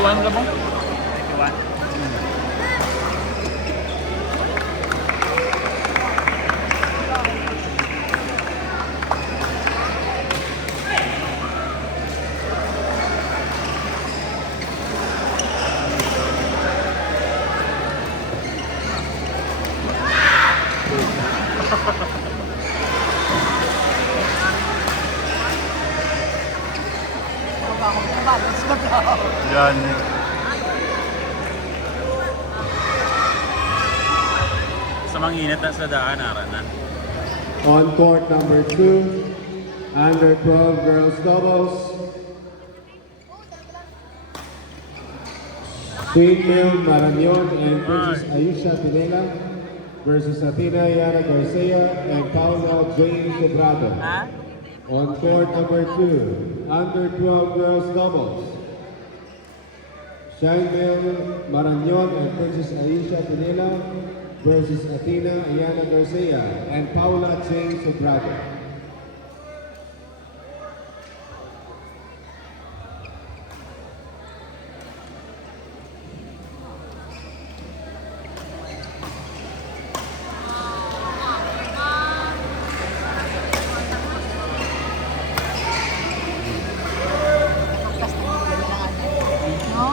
91 lang mo? 91. Yan. Sa manginit na sa daan, aranan. On court number 2, under 12 girls doubles. Swindmill Marañon and Princess Ayesha Pinela versus Athena Yana Garcia and Paula Jane Sobrado. On court number 2, under 12 girls doubles. Swindmill Marañon and Princess Ayesha Pinela versus Athena Ayana Garcia and Paula Jane Sobrado.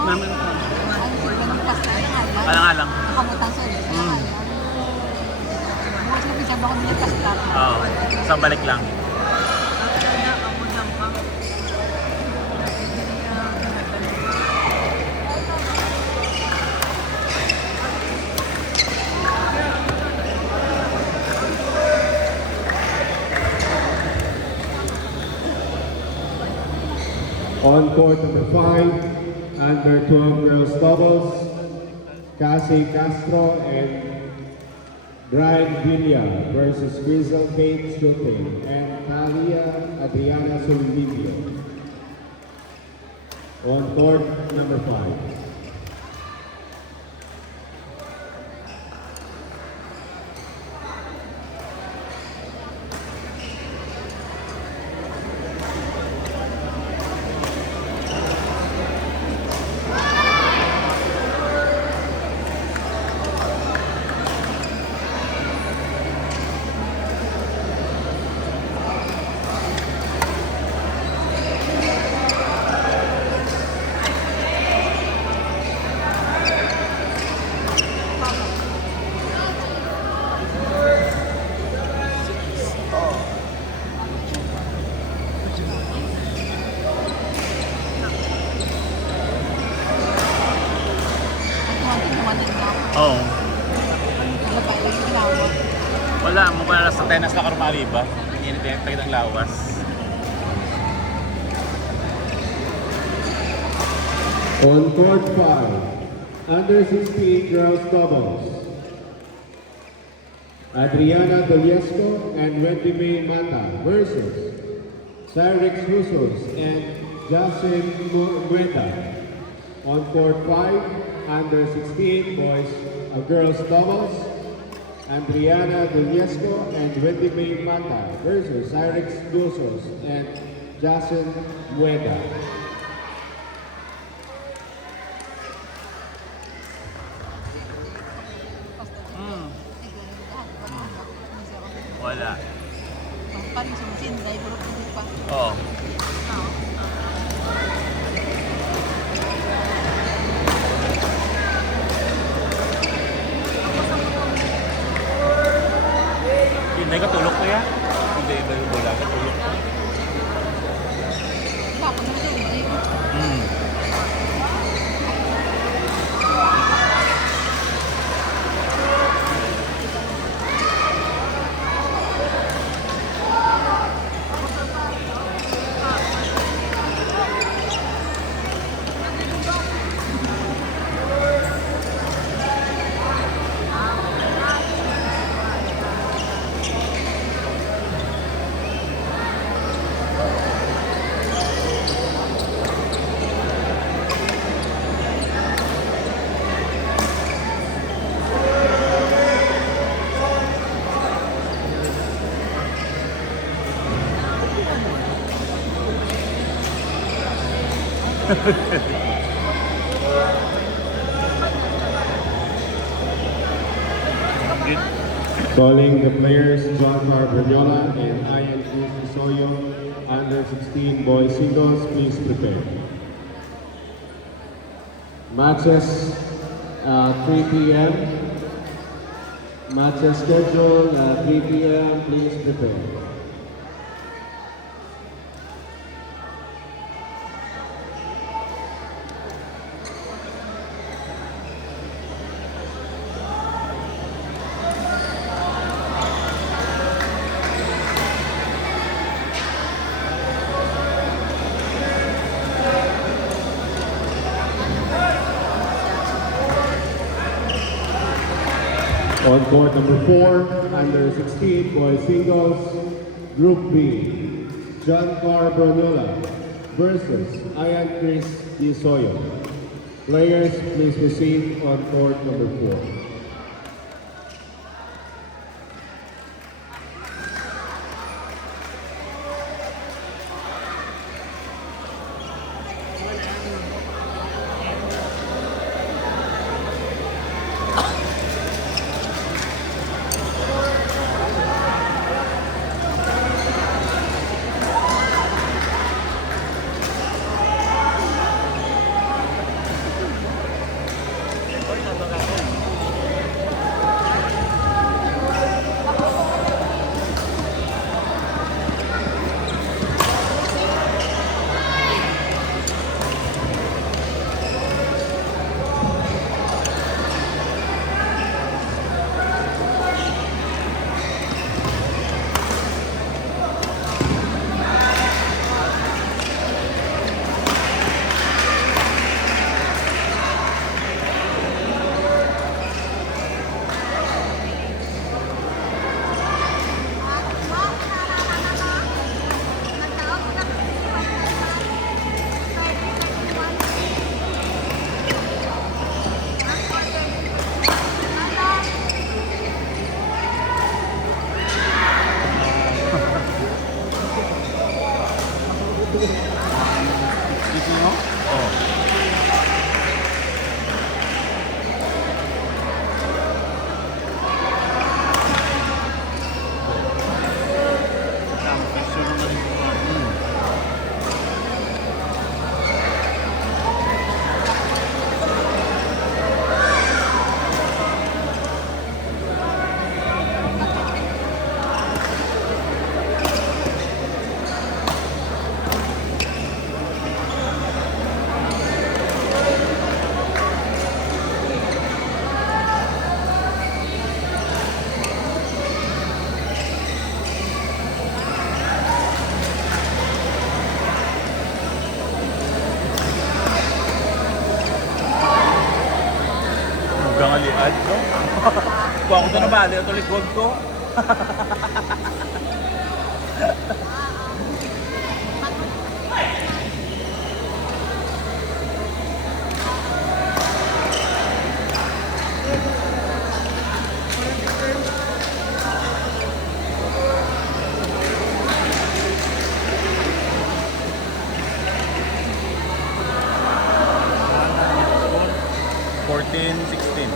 Namin alang-alang. Oo. Sa balik lang. On court number 5, under 12 girls doubles, Cassie Castro and Brian Villa versus Grizzle Kate Shooting and Talia Adriana Sulvivio. On court number 5. Oo. Wala, mukha na sa tenas na karumaliba. Init ng lawas. On court 5, under 16 girls doubles, Adriana Doliesco and Wendy May Mata versus Cyrix Husos and Jasin Mueda. On court 5, under 16 boys, girls doubles, Adriana Doliesco and Wendy May Mata versus Cyrix Husos and Jasin Mueda. Wala. Oo. Hindi ka tulog ko yan? Hindi, wala ka tulog ko. Calling the players John Carbernola and Ian Cruz Isoyo, under 16 boys singles, please prepare. Matches 3 p.m. Matches scheduled 3 p.m. Please prepare. On court number 4, under 16 boys singles, Group B, John Carbernola versus Ian Chris Isoyo. Players, please proceed on court number 4. Gusto mo? Oo. Gangaliad, no? Kung ako na bali, ito likod ko. Fourteen, 16.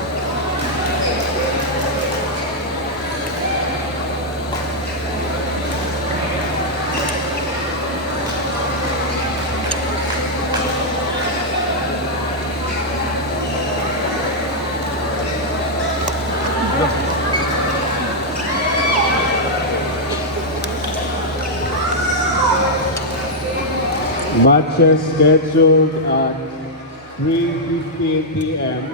Matches scheduled at 3:15 p.m.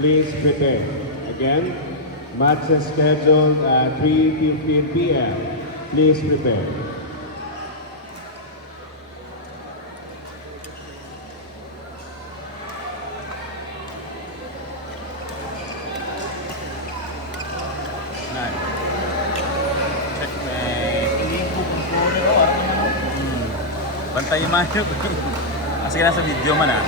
Please prepare. Again, matches scheduled at 3:15 p.m. Please prepare. Nine. Checkmate. Bantay yung mayo. Kasi nasa video man ah.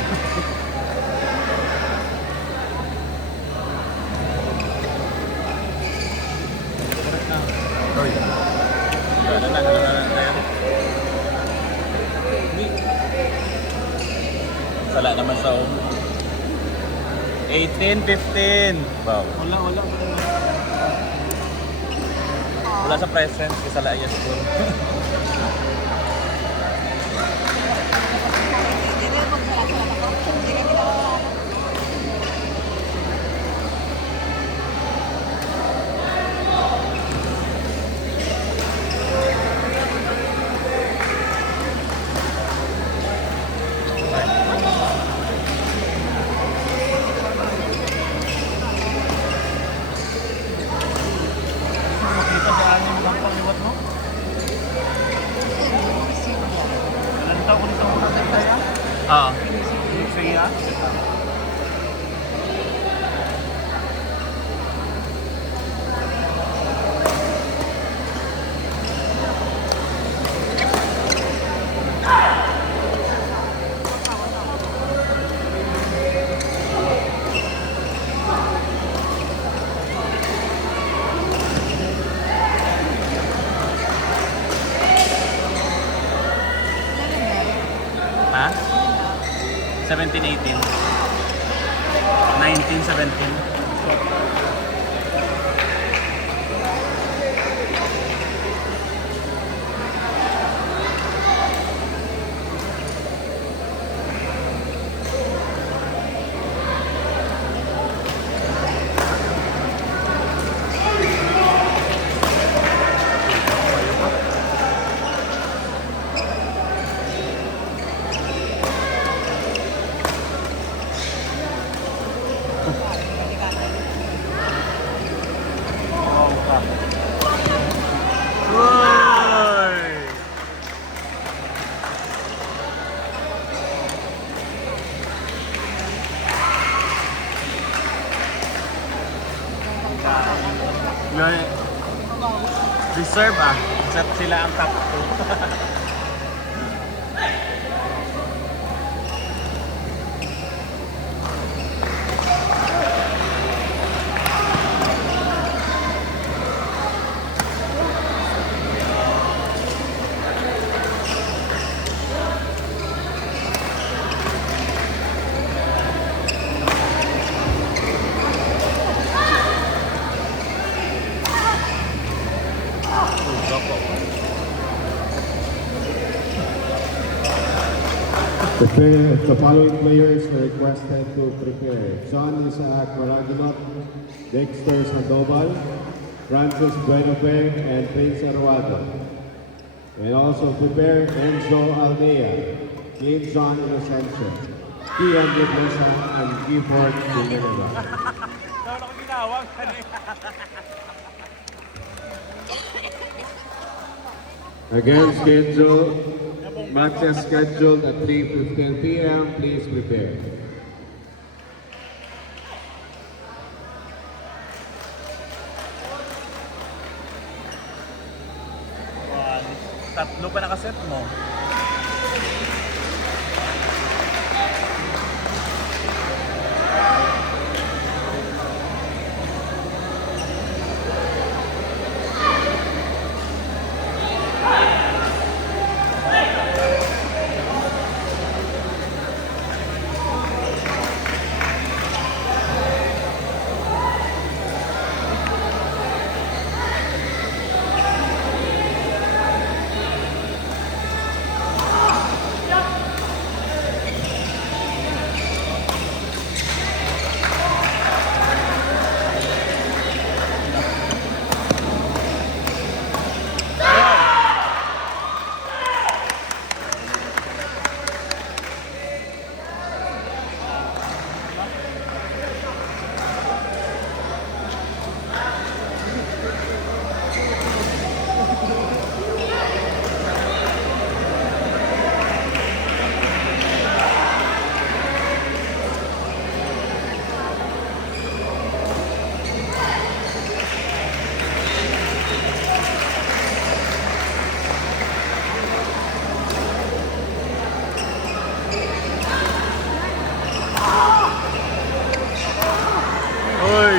Oy. Wala na tayo. Sala naman sa 18, 15. Wow. Wala. Wala sa present, isa lang yes school. Makita sa anim lang paliwat mo. Nalitaw ko dito muna sa kaya. Oo. Saya. Ha? 17, 18. 19, 17. Uy! Yun. Reserve ah. Set sila ang top 2. The following players are requested to prepare: John Isaac Maraginot, Dexter Sandoval, Francis Buenope, and Prince Arruado. And also prepare Enzo Aldea, King John Inocencio, Kian Depresa, and Gifford Villanueva. Daw ako ginawag kanina. Again, matches scheduled at 3:15 p.m. Please prepare. Tatlo pa nakaset mo.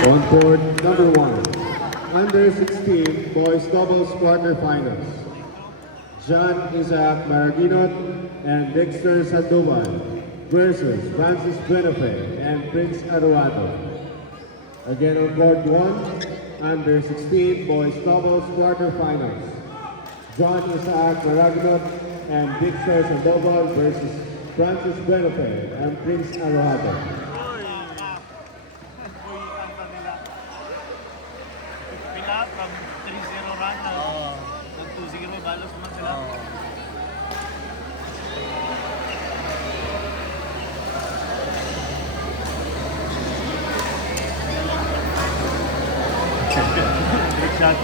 On board number 1, under 16 boys doubles quarterfinals. John Isaac Maraginot and Dexter Sandoval versus Francis Buenope and Prince Arruado. Again on board 1, Under 16 Boys Doubles Quarterfinals. John Isaac Maragnot and Victor Sandoval versus Francis Benefe and Prince Arohado. Pila from 3-0 run na nag 2-0, balos naman sila. Good shot.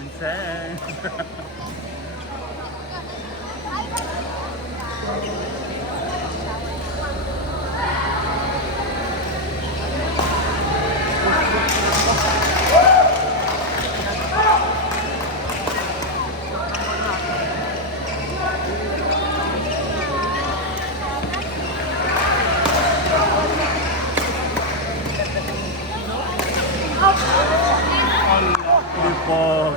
Insane. Lipog.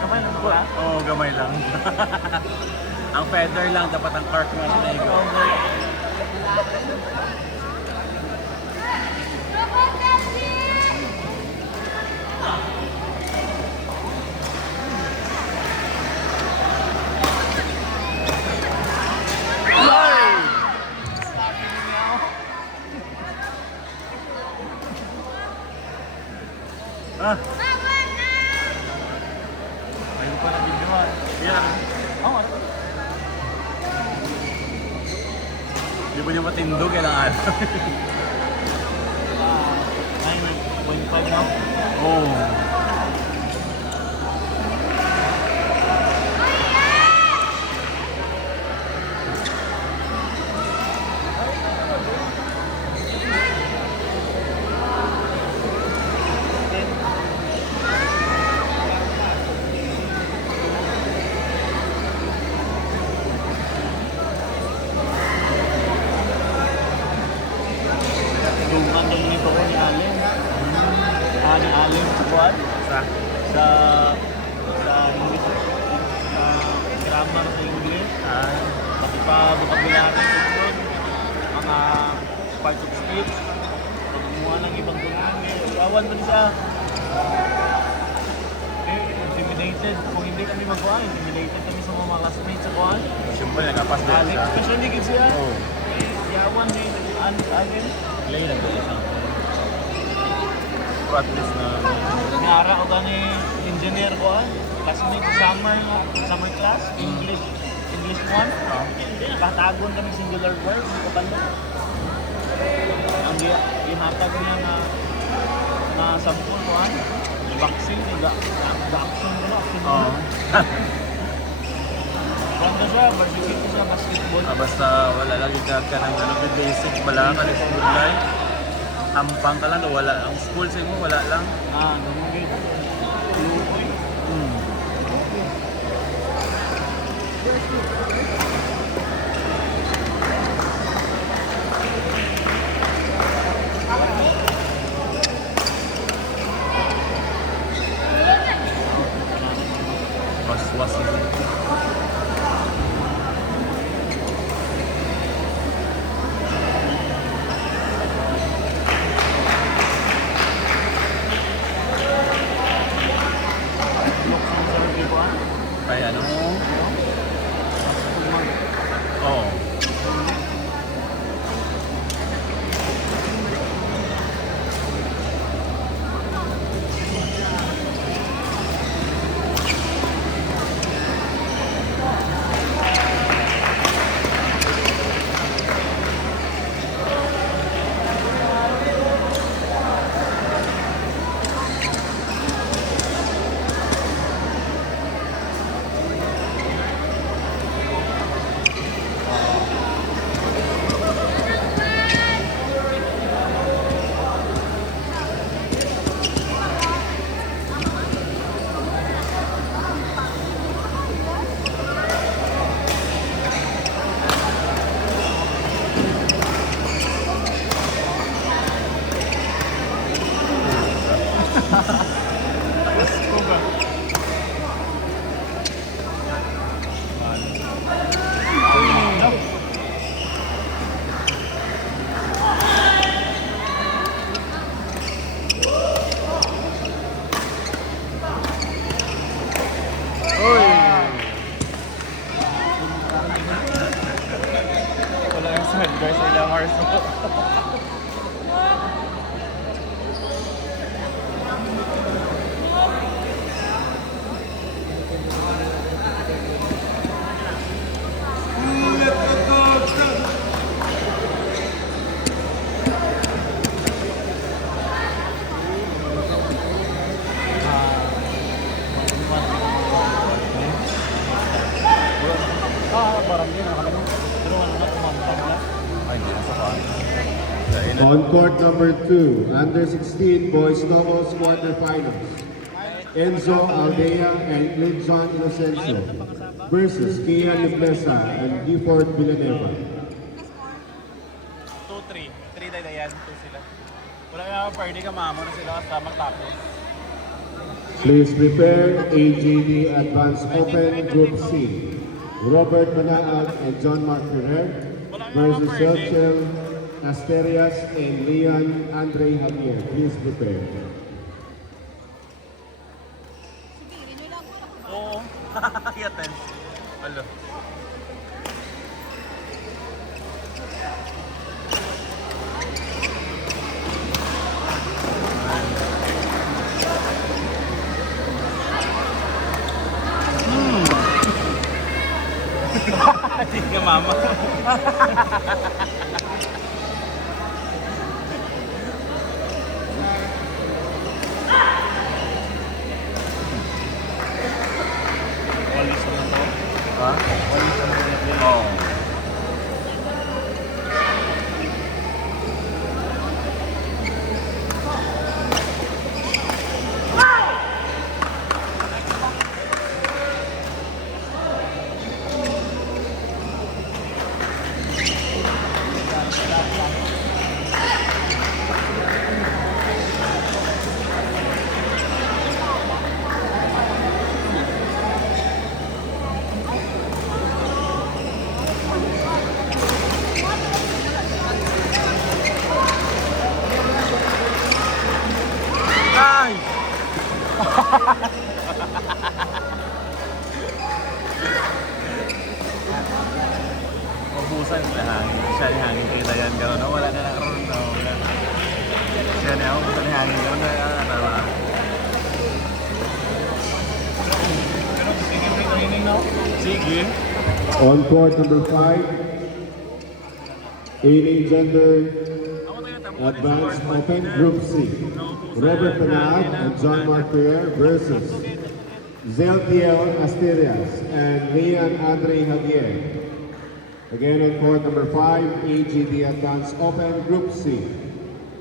Kamay lang ba? Oo, gamay lang. Ang feather lang, dapat ang cork mo na ego. Ah! Ayun pa na videoan. Yan. Oo, Di ba niya matindog kailangan? 9.5 na. Oo. Duman din nito ko ni Allen. Ni Allen Buwan Sa? sa English, sa grammar sa English. Ah. Pati pa vocabulary doon. Mga parts of speech. Pag gumawa ng ibang tulungan, awan doon siya. Intimidated. Kung hindi kami magawa, intimidated kami sa mga classmates sa kuhan. Siyempre, nakapas din Alex, siya. especially gid siya. Oo. Yawan ni Allen. Lay lang din siya. At least na... Niara ko ni engineer ko classmate summer class, English 1. Katagon kami singular words, hindi ko balo. Ang ihatag niya na sampul ko vaccine, action ko na, action Oo. Kanda siya, varsity siya, basketball. Basta wala lang yung ka ng basic wala ka ng school life. Ampang ka lang, wala. Ang school sa mo, wala lang. Namugit. Lukoy. Was Ay, ano? Oo. din, nakalimut. Pero ano na, kumantang na. Ay, hindi na sa paan. On court number 2, under 16 boys doubles quarterfinals. Enzo Aldea and Lidson Inocencio versus Kian Liblesa and Gifford Villanueva. 2-3. 3 dayan, 2 sila. Wala nga party ka mamo na sila sa magtapos. Please prepare AJD Advanced Open Group C. Robert Manaag and John Mark Ferrer versus Celtiel Asterias and Leon Andre Javier. Please prepare. Oo. Yaten. Alo. Hindi ka mama. Walis naman to. Ha? Walis naman to. Oo. Ay! Mabusan sila hangin. Siya ni hangin kayo dayan gano'n. No? Wala na lang ron. No? Wala. Siya niya ako. Busan ni hangin gano'n. Ano? Pero sige, may training na. Sige. On court number 5, 18 gender Advanced Open Group C. Robert Manaag and John Mark Ferrer versus Zeltiel Asterias and Leon Andre Javier. Again on court number 5, AGD Advanced Open Group C.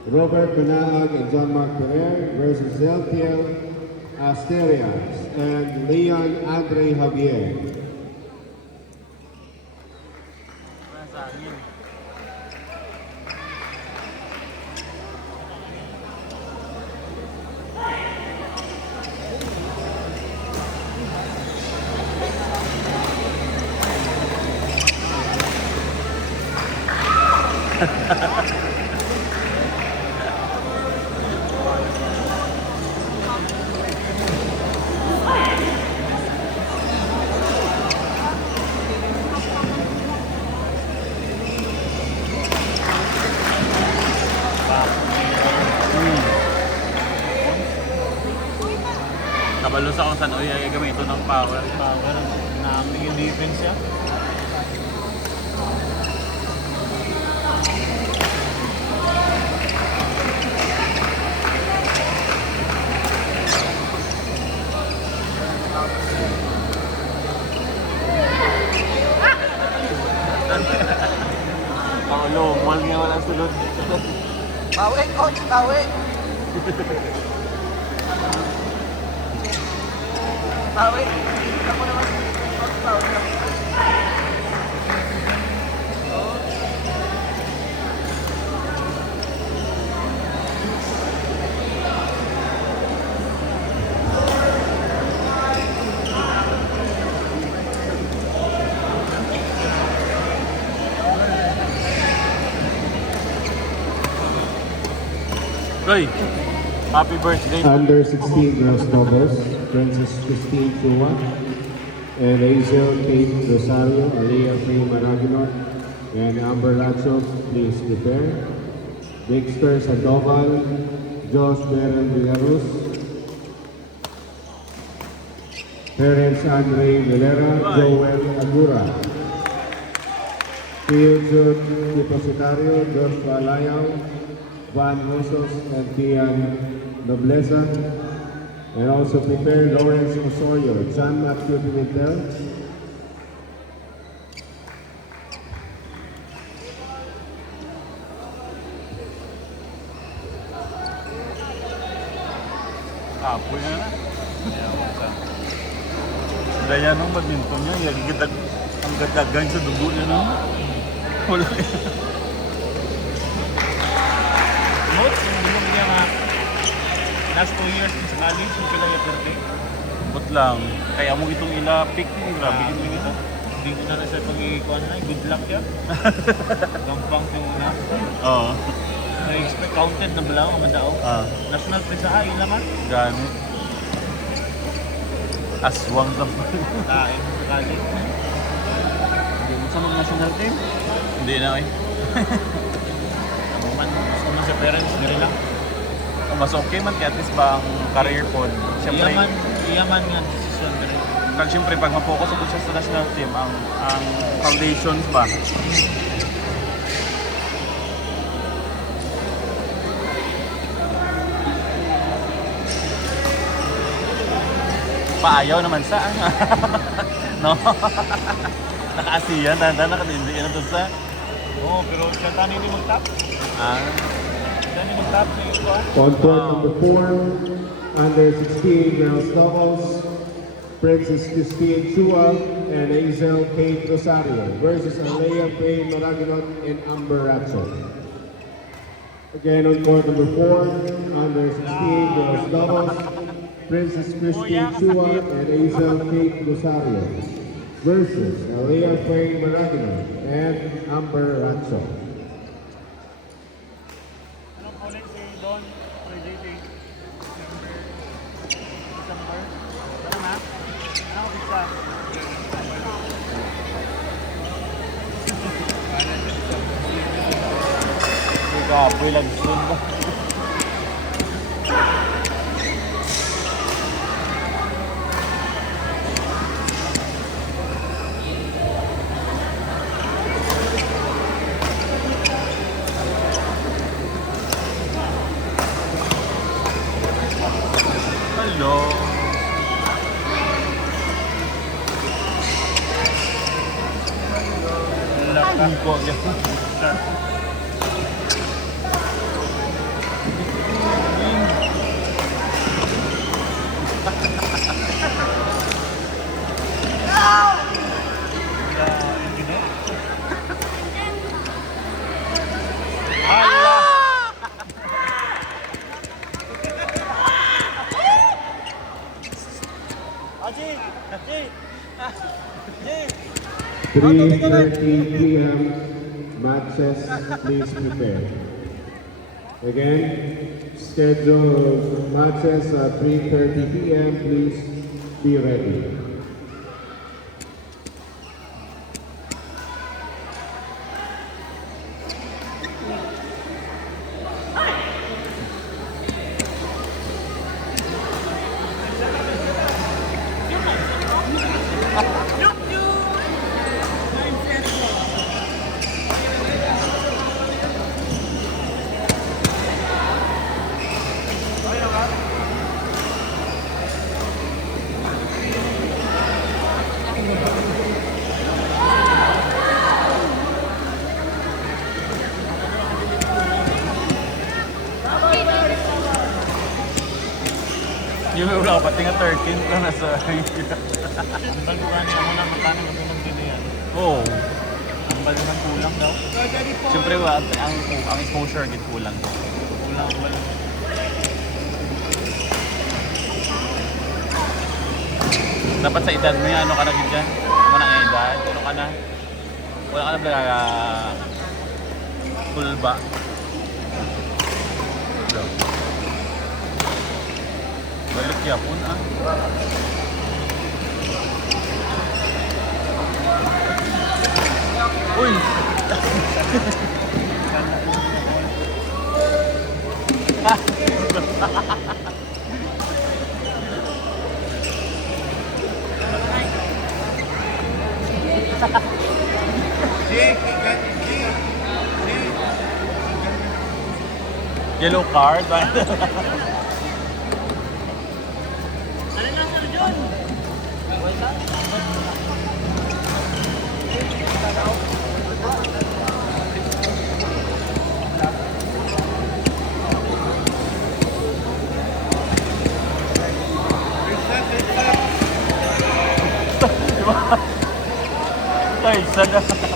Robert Manaag and John Mark Ferrer versus Zeltiel Asterias and Leon Andre Javier. Nasa hangin. Kabalo sa kung saan ay gamitin ng power. Power, namin yung defense ya. Paulo, mahal nga wala sulod. Bawi, coach, bawi. Bawi. Ako naman, coach, bawi. Roy, happy birthday. Under 16 girls doubles, Princess Christine Chua and Hazel Kate Rosario, Alea Faye Maraginor, and Amber Lacho, please prepare. Dexter Sandoval, Josh Beren Villarus, Terence Andre Vilera, Joel Agura, Phil Jude Depositario, Joshua Layaw, Van Hosos and Tian Nobleza, and also prepare Lawrence Osorio, John Matthew Pimentel, Apoy na. Gaya ng badminton niya, yagigidag ang gadagan sa dugo niya no. Wala. Note, yung binom niya nga, last 2 years sa college, yung pila yung birthday. But lang, kaya mo itong ila-pick, grabe ito ito. Hindi ko na siya pag-iikuan na, good luck yan. Gampang yung una. Oo. Na-expect counted na bala ang madao. National Pizza A, yun naman. Gani. Aswang sa Kain sa college. Hindi mo sa mga national team? Hindi na eh. Gusto man sa parents, gari lang. Mas okay man kaya at least ba ang career pod. Siyempre, Iyaman nga decision gari. pag siyempre pag ma-focus ako siya sa national team, ang foundations ba? Paayaw naman sa no? Naka-ASEAN, nakatindi na doon sa Oo, pero siya tani ni mag-top. Siya ni mag-top ni ito. On court number 4, under 16 girls doubles, Princess Christine Chua and Hazel Kate Rosario versus Alea Faye Maraginot and Amber Ratchel. Again on court number 4, under 16 girls doubles, Princess Christine Chua and Hazel Kate Rosario versus Alea Faye Maraginot and Amber Ratchel. Anong ulit si Don? Predating. December. Ano na? Ano isa? Kapoy lang doon ba? Hello. Laki ko yan. Aji! Aji! Aji! 3:30 p.m. matches, please prepare. Again, scheduled matches at 3:30 p.m. Please be ready. Yung wala pati nga 13 ka na sa Ang balugan niya muna magkano matunog din yan. Oo. Ang balugan kulang daw. Siyempre ang exposure git kulang. Kulang ang balugan. Dapat sa edad mo yan, ano ka na gid dyan? Wala nga edad, ano ka na? Wala ka na talaga pulba. Balik yapon ah. Uy! Yellow card. Third set.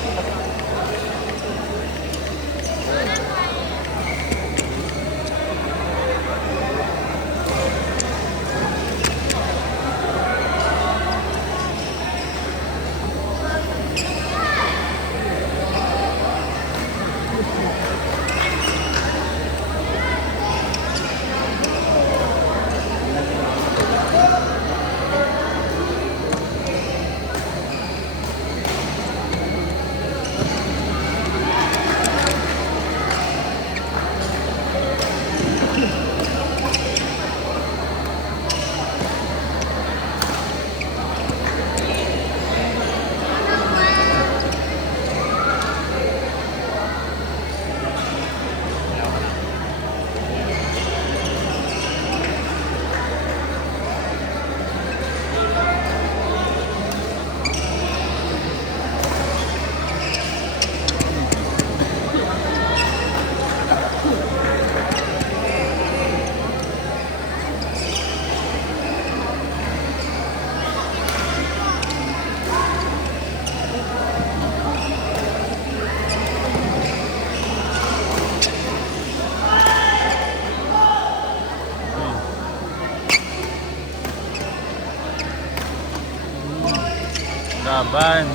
Laban.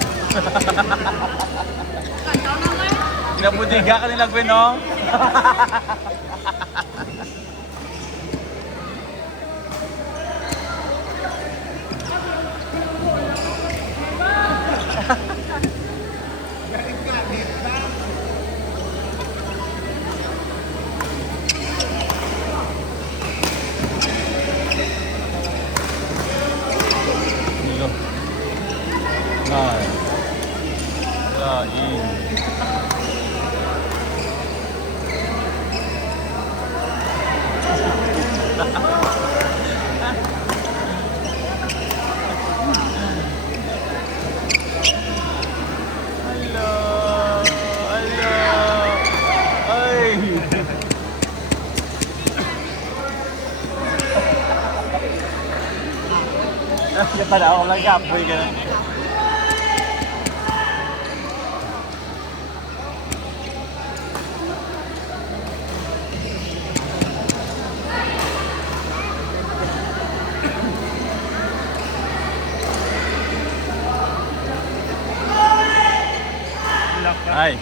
Kinabudiga ka nila, Gwen, no? Kaya pala ako lang kapoy ka na. Ay.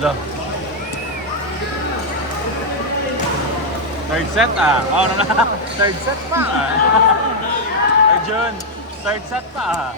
Look. Third set Oh, no, no. Third set pa Arjun, third set pa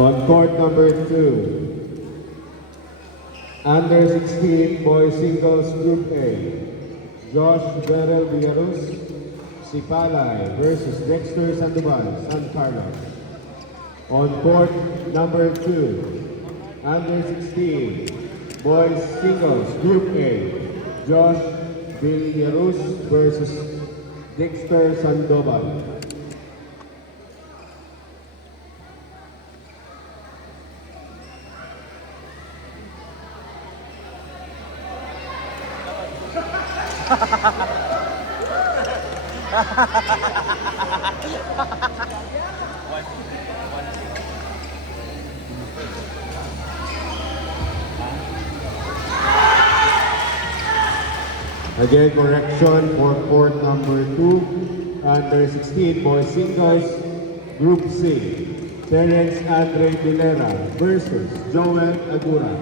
On court number 2, under 16 boys singles group A, Josh Beryl Villarus, Sipalay versus Dexter Sandoval, San Carlos. On court number 2, under 16 boys singles group A, Josh Villarus versus Dexter Sandoval. Again, correction for court number 2, under 16 boys singles, Group C, Terence Andre Vilera versus Joel Agura.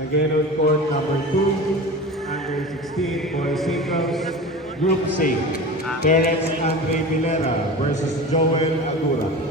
Again on court number 2, under 16 boys singles. Group C, Terence Andre Vilera versus Joel Agura.